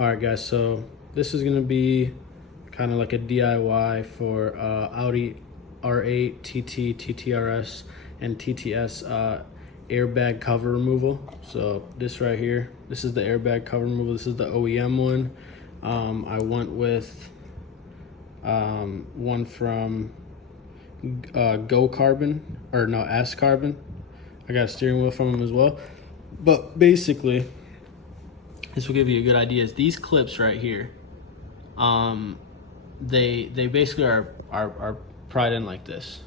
All right, guys, so this is gonna be kind of like a DIY for Audi R8, TT, TTRS, and TTS airbag cover removal. So this right here, this is the airbag cover removal. This is the OEM one. I went with one from Go Carbon, or no, S Carbon. I got a steering wheel from them as well. But basically, this will give you a good idea. Is these clips right here, they basically are pried in like this.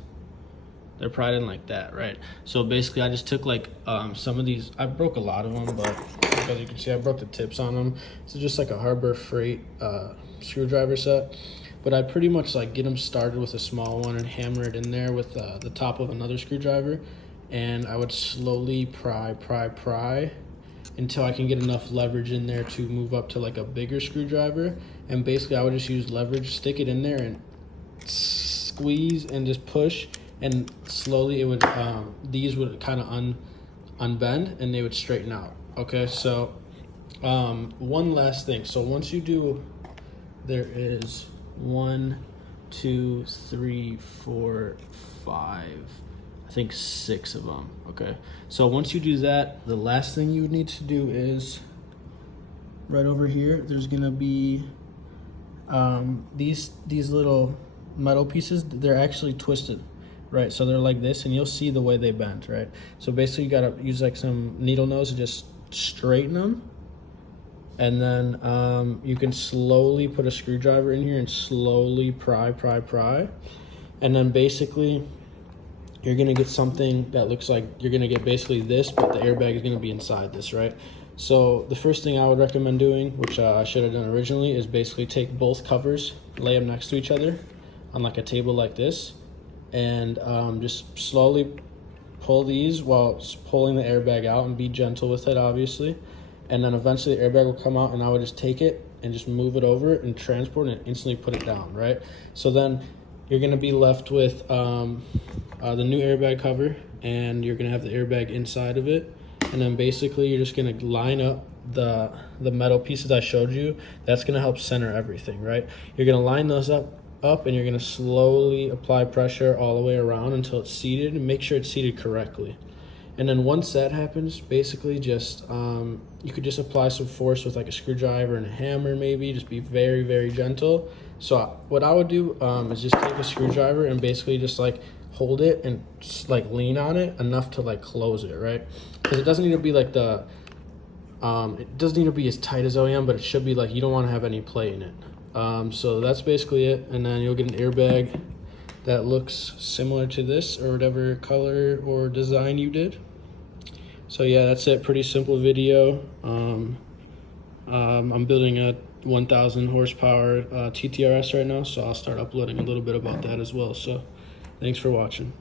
They're pried in like that, right? So basically, I just took like some of these. I broke a lot of them, but as you can see, I broke the tips on them. This is just like a Harbor Freight screwdriver set. But I pretty much like get them started with a small one and hammer it in there with the top of another screwdriver, and I would slowly pry until I can get enough leverage in there to move up to like a bigger screwdriver. And basically I would just use leverage, stick it in there and squeeze and just push, and slowly it would these would kind of unbend and they would straighten out. Okay, so one last thing. So once you do, there is 1, 2, 3, 4, 5, I think 6 of them. Okay, so once you do that, the last thing you would need to do is right over here, there's gonna be these little metal pieces. They're actually twisted, right? So they're like this, and you'll see the way they bend, right? So basically you gotta use like some needle nose to just straighten them, and then you can slowly put a screwdriver in here and slowly pry, and then basically you're gonna get something that looks like you're gonna get basically this, but the airbag is gonna be inside this, right? So the first thing I would recommend doing, which I should have done originally, is basically take both covers, lay them next to each other on like a table like this, and just slowly pull these while pulling the airbag out, and be gentle with it, obviously. And then eventually the airbag will come out, and I would just take it and just move it over and transport it and instantly put it down, right? So then you're gonna be left with the new airbag cover, and you're gonna have the airbag inside of it. And then basically you're just gonna line up the metal pieces I showed you. That's gonna help center everything, right? You're gonna line those up, and you're gonna slowly apply pressure all the way around until it's seated, and make sure it's seated correctly. And then once that happens, basically just you could just apply some force with like a screwdriver and a hammer, maybe. Just be very, very gentle. So what I would do is just take a screwdriver and basically just like hold it and just like lean on it enough to like close it, right? Because it doesn't need to be like it doesn't need to be as tight as OEM, but it should be like, you don't want to have any play in it. So that's basically it. And then you'll get an airbag that looks similar to this, or whatever color or design you did. So yeah, that's it. Pretty simple video. I'm building a 1000 horsepower TTRS right now, so I'll start uploading a little bit about that as well. So thanks for watching.